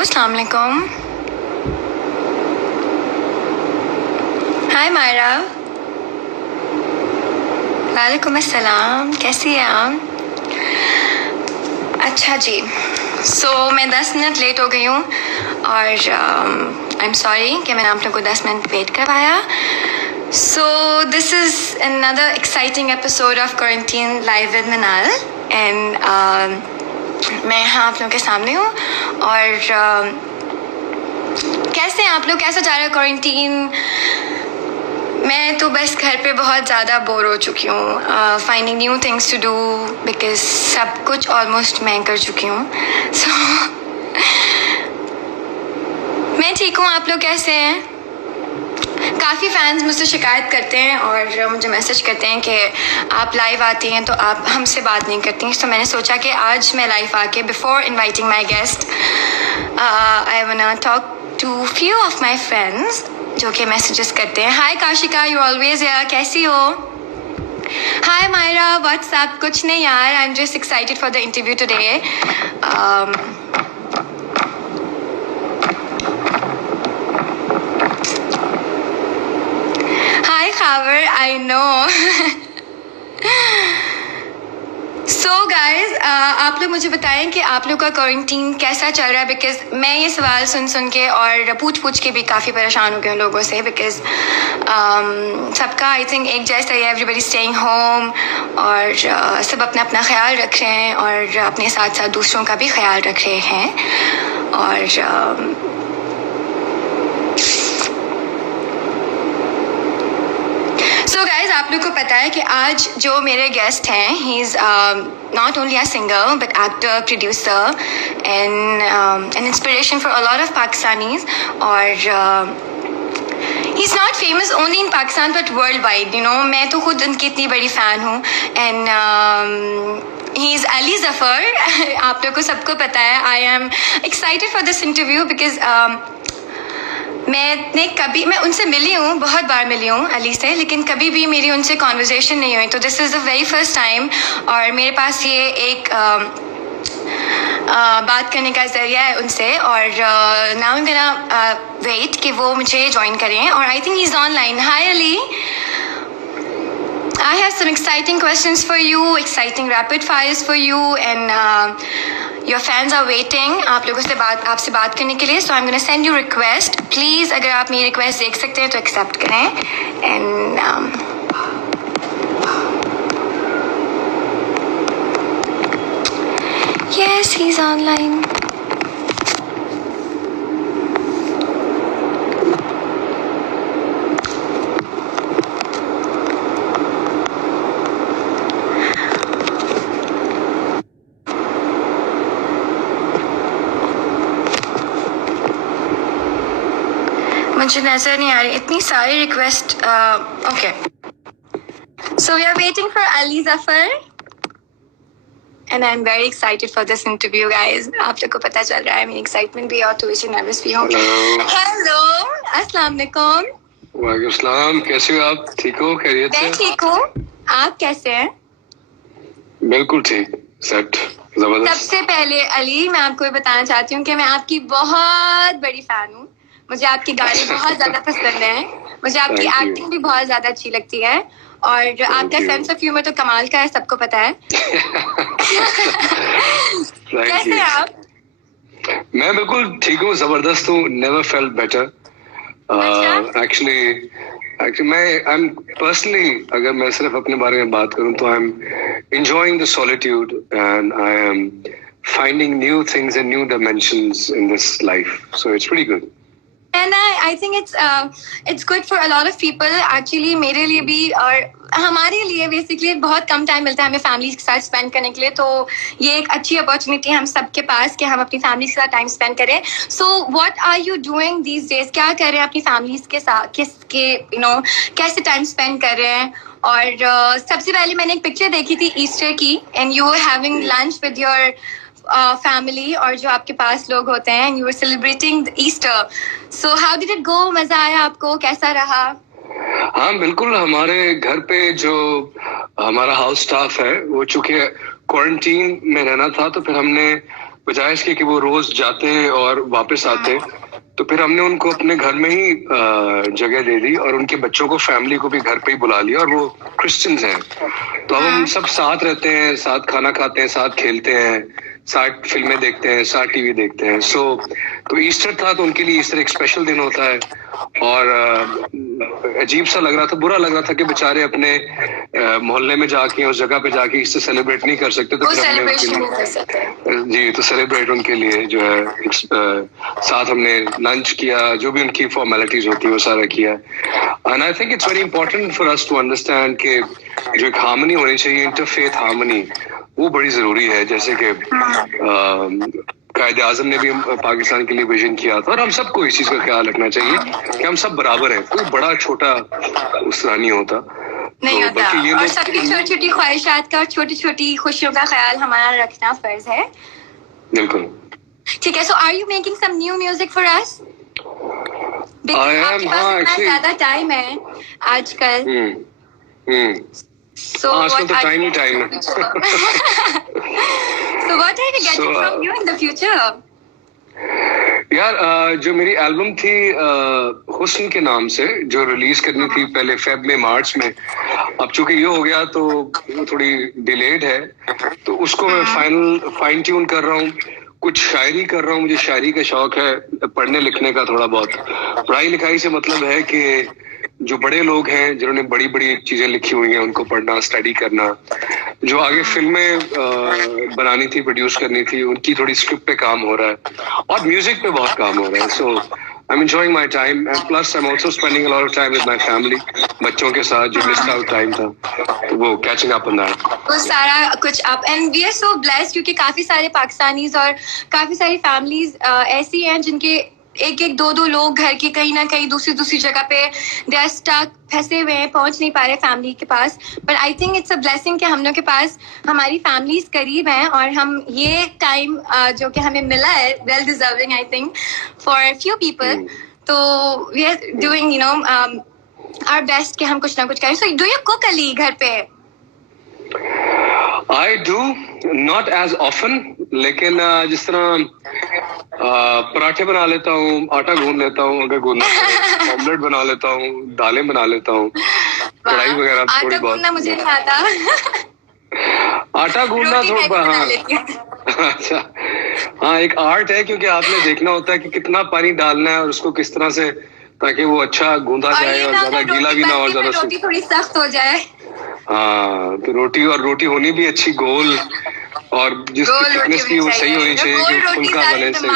अस्सलाम वालेकुम। हाय मायरा। वालेकुम अस्सलाम, कैसी हैं आप? अच्छा जी, मैं 10 मिनट लेट हो गई हूँ और आई एम सॉरी कि मैंने आप लोगों को 10 मिनट वेट करवाया। This is another exciting episode of Quarantine Live with Minal and मैं यहाँ आप लोगों के सामने हूँ और कैसे हैं आप लोग? कैसा जा रहा है क्वारंटीन? मैं तो बस घर पे बहुत ज़्यादा बोर हो चुकी हूँ, finding new things to do because सब कुछ ऑलमोस्ट मैं कर चुकी हूँ। मैं ठीक हूँ, आप लोग कैसे हैं? काफ़ी फैंस मुझसे शिकायत करते हैं और मुझे मैसेज करते हैं कि आप लाइव आती हैं तो आप हमसे बात नहीं करती हैं। तो मैंने सोचा कि आज मैं लाइव आके before inviting my guest I wanna talk to few of my friends जो कि मैसेजेस करते हैं। Hi Kashika, you always here, कैसी हो? Hi Maira, what's up? कुछ नहीं यार, I am just excited for the interview today. Hi Khabar, I know. Guys, आप लोग मुझे बताएं कि आप लोग का क्वारंटीन कैसा चल रहा है बिकॉज मैं ये सवाल सुन के और पूछ के भी काफ़ी परेशान हो गई हूँ लोगों से बिकॉज सबका आई थिंक एक जैसा ही है, एवरीबडी स्टेइंग होम और सब अपना अपना ख्याल रख रहे हैं और अपने साथ साथ दूसरों का भी ख्याल रख रहे हैं और आप लोग को पता है कि आज जो मेरे गेस्ट हैं, he is not only a singer but actor, producer and an inspiration for a lot of Pakistanis और he is not famous only in Pakistan but worldwide, you know. मैं तो खुद उनकी इतनी बड़ी फ़ैन हूँ and he is Ali Zafar. आप लोग को सबको पता है। I am excited for this interview because मैं उनसे मिली हूँ, बहुत बार मिली हूँ अली से, लेकिन कभी भी मेरी उनसे कॉन्वर्जेशन नहीं हुई। तो this is the very first time और मेरे पास ये एक बात करने का ज़रिया है उनसे और now I am gonna wait कि वो मुझे ज्वाइन करें और I think he is online. Hi Ali, I have some exciting questions for you, exciting rapid fires for you and your fans are waiting आप लोगों से आपसे बात करने के लिए। So I'm gonna send you request. Please अगर आप मेरी request देख सकते हैं तो accept करें and yes, he's online. मुझे नजर नहीं आ रही, इतनी सारी request. Okay, so we are waiting for Ali Zafar and I am very excited for this interview guys. आप लोग को पता चल रहा है मेरी एक्साइटमेंट भी और थोड़ी सी नर्वस भी हूँ। हेलो, अस्सलाम वालेकुम। वालेकुम सलाम, कैसे हो आप? ठीक हो? खैरियत से? मैं ठीक हूँ, आप कैसे हैं? बिल्कुल ठीक, सेट, जबरदस्त। सबसे पहले अली, मैं आपको ये बताना चाहती हूँ कि मैं आपकी बहुत बड़ी फैन हूँ। मुझे आपकी गाने बहुत ज्यादा पसंद है, मुझे आपकी एक्टिंग भी बहुत ज्यादा अच्छी लगती है और आपका सेंस ऑफ ह्यूमर तो कमाल का है, सबको पता है। कैसे हैं आप? मैं बिल्कुल ठीक हूँ, जबरदस्त हूँ, नेवर फेल्ट बेटर। एक्चुअली मैं आई एम पर्सनली, अगर मैं सिर्फ अपने बारे में बात करूँ तो I am enjoying the solitude and I am finding new things and new dimensions in this life, so it's pretty good. And I think it's good for a lot of people actually, मेरे लिए भी और हमारे लिए basically बहुत कम time मिलता है हमें फैमिली के साथ स्पेंड करने के लिए, तो ये एक अच्छी अपॉर्चुनिटी है हम सबके पास कि हम अपनी फैमिली के साथ टाइम स्पेंड करें। So what are you doing these days? क्या कर रहे हैं अपनी फैमिलीज के साथ? कैसे टाइम स्पेंड कर रहे हैं? और सबसे पहले मैंने एक पिक्चर देखी थी ईस्टर की and you were having lunch with your family और जो आपके पास लोग होते हैं, you were celebrating Easter. So how did it go? मजा आया आपको? कैसा रहा? हाँ बिल्कुल, हमारे घर पे जो हमारा हाउस स्टाफ है वो चूंकि क्वारंटीन में रहना था, तो फिर हमने बजाय इसके कि वो रोज जाते और वापस आते, तो फिर हमने उनको अपने घर में ही जगह दे दी और उनके बच्चों को, फैमिली को भी घर पे ही बुला लिया। और वो क्रिश्चियंस हैं, तो अब हम सब साथ रहते हैं, साथ खाना खाते हैं, साथ खेलते हैं, साथ फिल्में देखते हैं, साथ टीवी देखते हैं। तो ईस्टर था, तो उनके लिए ईस्टर एक स्पेशल दिन होता है। और अजीब सा लग रहा था, बुरा लग रहा था कि बेचारे अपने मोहल्ले में जाके, उस जगह पे जाके ईस्टर सेलिब्रेट नहीं कर सकते। तो फिर हमने जी, तो सेलिब्रेट उनके लिए जो है साथ हमने लंच किया, जो भी उनकी फॉर्मेलिटीज होती है वो सारा किया। And I think it's very important for us to understand कि जो एक हार्मनी होनी चाहिए, इंटरफेथ हार्मनी, वो बड़ी जरूरी है। जैसे कि कायदे आजम ने भी पाकिस्तान के लिए विजन किया था, और हम सबको इस चीज का ख्याल रखना चाहिए कि हम सब बराबर हैं, कोई बड़ा छोटा उस तरह नहीं होता। नहीं होता, और सबकी छोटी छोटी ख्वाहिशात का और छोटी छोटी खुशियों का ख्याल हमारा रखना फर्ज है। बिल्कुल ठीक है। So are you making some new music for us? आपके पास इतना ज्यादा टाइम है आजकल। So आजकल तो टाइम ही टाइम है। So what are you getting from you in the future? यार जो मेरी एल्बम थी हुस्न के नाम से, जो रिलीज करनी थी पहले फेब में, मार्च में, अब चूंकि ये हो गया तो वो थोड़ी डिलेड है, तो उसको मैं फाइन ट्यून कर रहा हूँ। कुछ शायरी कर रहा हूँ, मुझे शायरी का शौक है, पढ़ने लिखने का थोड़ा बहुत। पढ़ाई लिखाई से मतलब है कि जो बड़े लोग हैं जिन्होंने बड़ी बड़ी चीजें लिखी हुई हैं, उनको पढ़ना, स्टडी करना। जो आगे फिल्में बनानी थी, प्रोड्यूस करनी थी, उनकी थोड़ी स्क्रिप्ट पे काम हो रहा है, और म्यूजिक पे बहुत काम हो रहा है। So I am enjoying my time, and plus I am also spending a lot of time with my family. बच्चों के साथ जो मिस्ड आउट टाइम था, तो वो कैचिंग अप ऑन दैट। वो सारा कुछ up, and we are so blessed क्योंकि काफी सारे पाकिस्तानीज और काफी सारी फैमिलीज ऐसी हैं जिनके एक एक दो लोग घर के कहीं ना कहीं दूसरी जगह पे दे आर स्टक, फंसे हुए हैं, पहुंच नहीं पा रहे फैमिली के पास। But I think it's a blessing कि हम लोग के पास हमारी फैमिलीज करीब हैं, और हम ये टाइम जो कि हमें मिला है, well deserving I think for few people. तो we are doing our best कि हम कुछ ना कुछ करें। So do you cook Ali घर पे? I do, not as often, लेकिन जिस तरह पराठे बना लेता हूँ, आटा गूंद लेता हूँ, अगर गूंदना पड़े, ऑमलेट बना लेता हूँ, दालें बना लेता हूँ, कढ़ाई वगैरह थोड़ी बहुत। गूंदना मुझे नहीं आता। आटा गूंदना थोड़ा, हाँ अच्छा, हाँ एक आर्ट है, क्योंकि आपने देखना होता है कि कितना पानी डालना है और उसको किस तरह से, ताकि वो अच्छा गूंदा जाए और ज्यादा गीला भी ना और ज्यादा रोटी थोड़ी सख्त हो जाए। हाँ, तो रोटी होनी भी अच्छी गोल, और जिसकी थिकनेस भी वो सही होनी चाहिए कि फुल्का बने सही।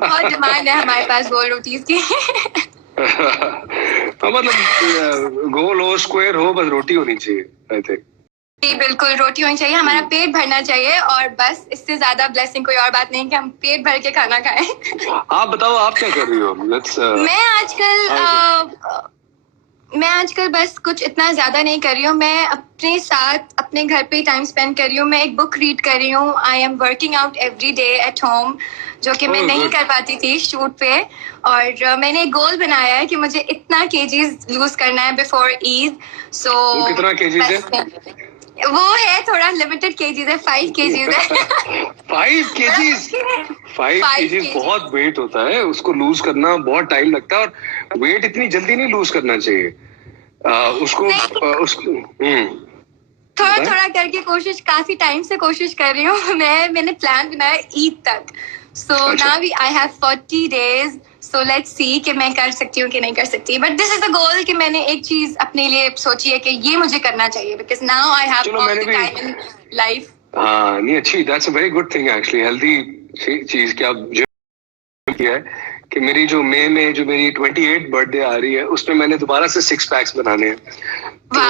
बहुत डिमांड है हमारे पास गोल रोटीज की। तो मतलब गोल हो, स्क्वायर हो, बस रोटी होनी चाहिए आई थिंक। जी बिल्कुल, रोटी होनी चाहिए, हमारा पेट भरना चाहिए, और बस इससे ज्यादा ब्लेसिंग कोई और बात नहीं कि हम पेट भर के खाना खाएं। आप बताओ, आप क्या कर रही हो? मैं आजकल बस कुछ इतना ज्यादा नहीं कर रही हूँ। मैं अपने साथ अपने घर पे टाइम स्पेंड कर रही हूँ। मैं एक बुक रीड कर रही हूँ। I am working out every day at home, जो कि मैं नहीं कर पाती थी शूट पे। और मैंने एक गोल बनाया है कि मुझे इतना केजीज लूज करना है बिफोर ईद। सो कितना केजीज है? वो है थोड़ा लिमिटेड केजीज है, 5 केजीज है। 5 केजीज? 5 केजीज बहुत वेट होता है, उसको लूज करना बहुत टाइम लगता है, और वेट इतनी जल्दी नहीं लूज करना चाहिए। थोड़ा करके कोशिश, काफी टाइम से कोशिश कर रही हूँ। मैंने प्लान बनाया ईद तक। So now I have 40 days, so let's see कि मैं कर सकती हूँ कि नहीं कर सकती। बट दिस इज अ गोल कि मैंने एक चीज अपने लिए सोची है कि ये मुझे करना चाहिए, because now I have all the time in life. हाँ नहीं, अच्छी, that's a very good thing actually, healthy चीज कि आप जो किया है कि मेरी जो मई में जो मेरी 28th बर्थडे आ रही है, उसमें मैंने दोबारा से 6 पैक्स बनाने हैं। तो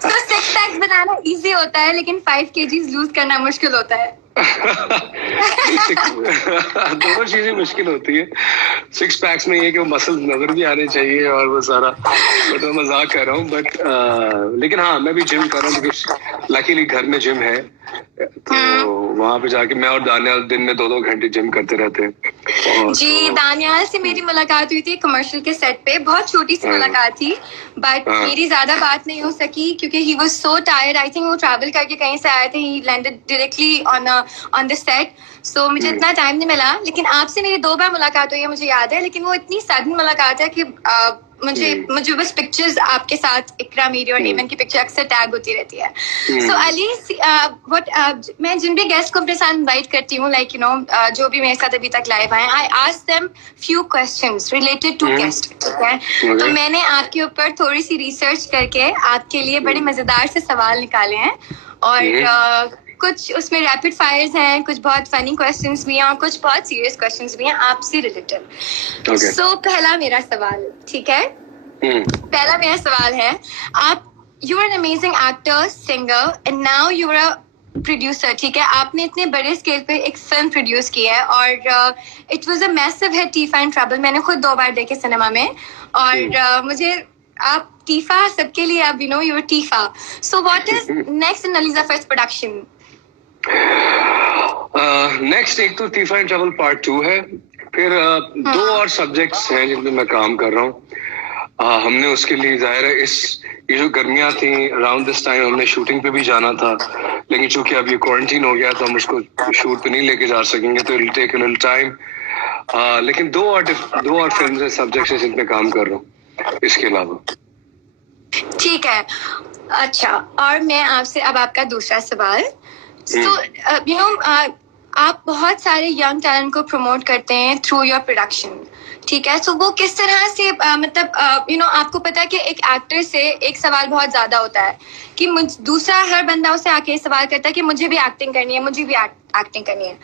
6 पैक्स बनाना इजी होता है, लेकिन 5 केजीज लूज करना मुश्किल होता है। दोनों चीजें मुश्किल होती है। 6 पैक्स में ये कि वो मसल्स नजर भी आने चाहिए और वो सारा, बट मैं मजाक कर रहा हूँ। बट लेकिन हाँ, मैं भी जिम कर रहा हूँ, क्योंकि लकीली घर में जिम है, तो वहाँ पे जाके मैं और दानियाल दिन में 2-2 घंटे जिम करते रहते हैं। जी, दानियाल से मेरी मुलाकात हुई थी कमर्शियल के सेट पे, बहुत छोटी सी मुलाकात थी, बट मेरी ज्यादा बात नहीं हो सकी क्योंकि he was so tired. I think वो ट्रैवल करके कहीं से आए थे, he landed directly on the set, so मुझे इतना टाइम नहीं मिला। लेकिन आपसे मेरी 2 बार मुलाकात हुई है, मुझे याद है, लेकिन वो इतनी सडन मुलाकात है कि मुझे बस पिक्चर्स आपके साथ, इकरा मेरी और एमन की पिक्चर अक्सर टैग होती रहती है। सो अली, मैं जिन भी गेस्ट को अपने साथ इनवाइट करती हूँ, लाइक जो भी मेरे साथ अभी तक लाइव आए, I ask them few questions related to guest, ठीक है? तो मैंने आपके ऊपर थोड़ी सी रिसर्च करके आपके लिए बड़े मजेदार से सवाल निकाले हैं, और कुछ उसमें रैपिड फायर्स हैं, कुछ बहुत फनी क्वेश्चंस भी हैं और कुछ बहुत सीरियस क्वेश्चंस भी हैं आपसे रिलेटेड। सो पहला मेरा सवाल, ठीक है? पहला मेरा सवाल है, आप you are an amazing actor, singer and now you are a producer, ठीक है? आपने इतने बड़े स्केल पे एक फिल्म प्रोड्यूस की है और it was a massive hit, TIFFA and trouble. मैंने खुद 2 बार देखे सिनेमा में, और मुझे आप टीफा सबके लिए, आप यू आर टीफा। So what is next in Aliza first production? Next एक तो टीफा एंड ट्रबल पार्ट 2 है, फिर 2 और सब्जेक्ट्स हैं जिनमें मैं काम कर रहा हूँ। हमने उसके लिए जाहिर है ये जो गर्मियां थी अराउंड दिस टाइम हमने शूटिंग पे भी जाना था, लेकिन चूंकि अब ये क्वारंटीन हो गया तो हम उसको शूट पे नहीं लेके जा सकेंगे, तो it take a little time. लेकिन 2 और फिल्म्स हैं, सब्जेक्ट्स हैं जिन पे काम कर रहा हूँ इसके अलावा। ठीक है, अच्छा, और मैं आपसे अब आपका दूसरा सवाल। So, आप बहुत सारे यंग टैलेंट को प्रमोट करते हैं थ्रू योर प्रोडक्शन, ठीक है? सो वो किस तरह से मतलब आपको पता है कि एक एक्टर से एक सवाल बहुत ज्यादा होता है कि दूसरा हर बंदा उसे आके सवाल करता है कि मुझे भी एक्टिंग करनी है, मुझे भी एक्टिंग करनी है।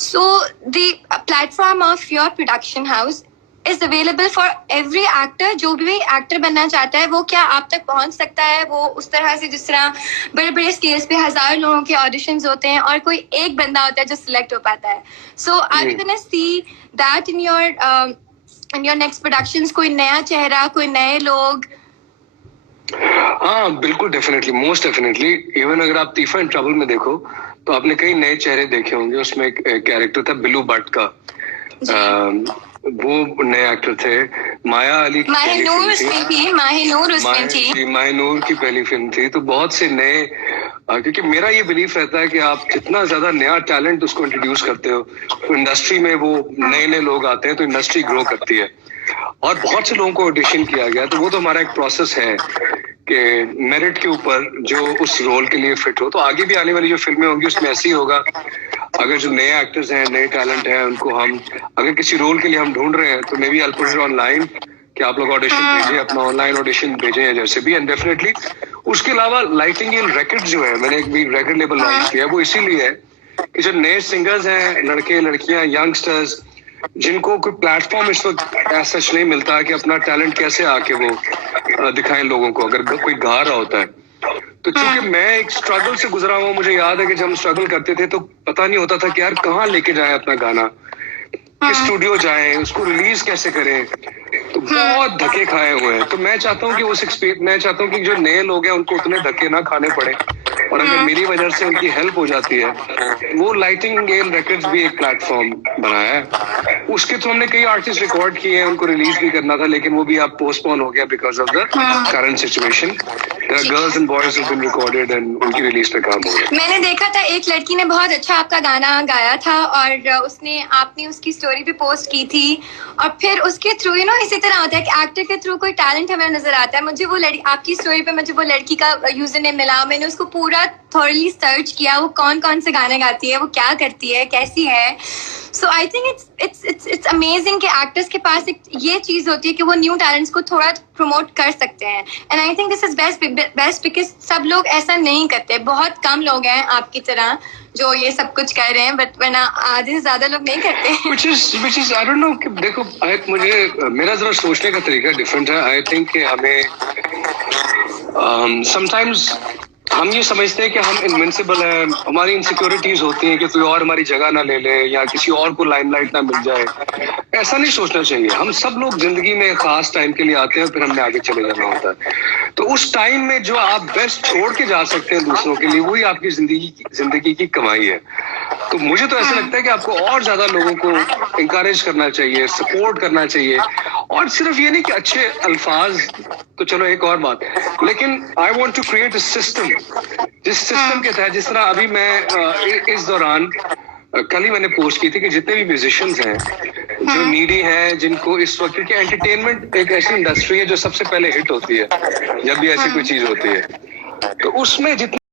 So the platform of your production house is available for every actor। जो भी एक्टर बनना चाहता है वो क्या आप तक पहुंच सकता है? वो उस तरह से जिस तरह बड़े बड़े स्केल्स पे 1000 लोगों के ऑडिशंस होते हैं और कोई एक बंदा होता है जो सिलेक्ट हो पाता है। So are you gonna see that in your next productions? कोई नया चेहरा, कोई नए लोग? हाँ बिल्कुल, डेफिनेटली, मोस्ट डेफिनेटली। इवन अगर आप टीफा एंड ट्रबल में देखो तो आपने कई नए चेहरे देखे होंगे। उसमें एक कैरेक्टर था बिल्लू भट्ट का, वो नए एक्टर थे। माया अली की माहिनूर की पहली फिल्म थी। तो बहुत से नए, क्योंकि मेरा ये बिलीफ रहता है कि आप जितना ज्यादा नया टैलेंट उसको इंट्रोड्यूस करते हो तो इंडस्ट्री में वो नए लोग आते हैं तो इंडस्ट्री ग्रो करती है। और बहुत से लोगों को ऑडिशन किया गया, तो वो तो हमारा एक प्रोसेस है कि मेरिट के ऊपर जो उस रोल के लिए फिट हो। तो आगे भी आने वाली जो फिल्में होंगी उसमें ऐसे ही होगा। अगर जो नए एक्टर्स हैं, नए टैलेंट हैं, उनको हम अगर किसी रोल के लिए हम ढूंढ रहे हैं तो maybe I put it online कि आप लोग ऑडिशन भेजें, अपना ऑनलाइन ऑडिशन भेजें या जैसे भी। एंड डेफिनेटली उसके अलावा लाइटिंग इन रिकॉर्ड जो है, मैंने एक भी रिकॉर्ड लेबल लॉन्च किया, वो इसीलिए है कि जो नए सिंगर्स हैं, लड़के लड़कियां, यंगस्टर्स, जिनको कोई प्लेटफॉर्म इस वक्त ऐसा नहीं मिलता कि अपना टैलेंट कैसे आके वो दिखाएं लोगों को, अगर कोई गा रहा होता है। तो चूंकि मैं एक स्ट्रगल से गुजरा हुआ, मुझे याद है कि जब हम स्ट्रगल करते थे तो पता नहीं होता था कि यार कहाँ लेके जाएं अपना गाना, किस स्टूडियो जाएं, उसको रिलीज कैसे करें। तो बहुत धक्के खाए हुए हैं। तो मैं चाहता हूँ कि जो नए लोग हैं उनको उतने धक्के ना खाने पड़े, और अगर मेरी वजह से उनकी हेल्प हो जाती है, वो लाइटिंग गेम रिकॉर्ड्स भी एक प्लेटफॉर्म बनाया है। उसके थ्रू हमने कई आर्टिस्ट रिकॉर्ड किए हैं, उनको रिलीज भी करना था, लेकिन वो भी अब पोस्टपोन हो गया because of the current situation. There are girls and boys have been recorded and उनकी रिलीज पे काम हो रहा है। मैंने देखा था एक लड़की ने बहुत अच्छा आपका गाना गाया था और आपने उसकी स्टोरी पे पोस्ट की थी, और फिर उसके थ्रू इसी तरह होता है कि एक्टर के थ्रू कोई टैलेंट हमें नजर आता है। मुझे वो आपकी स्टोरी पे मुझे वो लड़की का यूजर नेम मिला, मैंने उसको पूरा थॉरली सर्च किया, वो कौन से गाने गाती है, वो क्या करती है, कैसी है। So I think it's amazing कि एक्टर्स के पास एक ये चीज होती है कि वो न्यू टैलेंट्स को थोड़ा प्रमोट कर सकते हैं। And I think this is best because सब लोग ऐसा नहीं करते। बहुत कम लोग हैं आपकी तरह जो ये सब कुछ कर रहे हैं, बट वरना आधे से ज्यादा लोग नहीं करते। which is I don't know कि देखो, मेरा जरा सोचने का तरीका डिफरेंट है। आई थिंक कि हमें समटाइम्स हम ये समझते हैं कि हम इनविंसिबल हैं, हमारी इनसिक्योरिटीज होती हैं कि कोई और हमारी जगह ना ले ले या किसी और को लाइमलाइट ना मिल जाए। ऐसा नहीं सोचना चाहिए। हम सब लोग जिंदगी में खास टाइम के लिए आते हैं, फिर हमने आगे चले जाना होता है। तो उस टाइम में जो आप बेस्ट छोड़ के जा सकते हैं दूसरों के लिए, वही आपकी जिंदगी की कमाई है। तो मुझे तो ऐसा लगता है कि आपको और ज्यादा लोगों को इंकरेज करना चाहिए, सपोर्ट करना चाहिए, और सिर्फ ये नहीं कि अच्छे अल्फाज, तो चलो एक और बात, लेकिन I want to create a system, जिस सिस्टम के तहत, जिस तरह अभी मैं इस दौरान कल ही मैंने पोस्ट की थी कि जितने भी म्यूजिशियंस हैं जो नीडी हैं, जिनको इस वक्त, क्योंकि एंटरटेनमेंट एक ऐसी इंडस्ट्री है जो सबसे पहले हिट होती है जब भी ऐसी कोई चीज होती है, तो उसमें जितने